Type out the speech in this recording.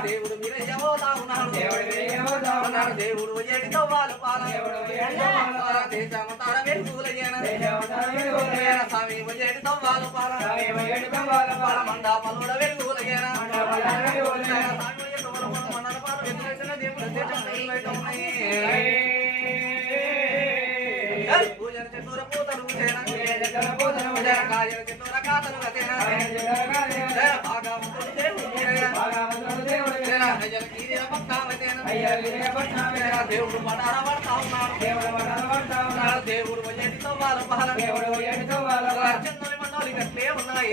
దేవుడు దేవుడు ఏడితో వాళ్ళు దేశమతార వెలుగులయ్యాన స్వామి ఏడితో వాళ్ళు మండా పలుడ వెలుగులయ్యాన పూజల చెట్టూర పూతలు కాయల చెట్టూర కాతలు దేవుడు మనార పడతా ఉన్నాడు దేవుడు ఎడితో వాళ్ళ చందోలి మండోలి గట్లే ఉన్నాయి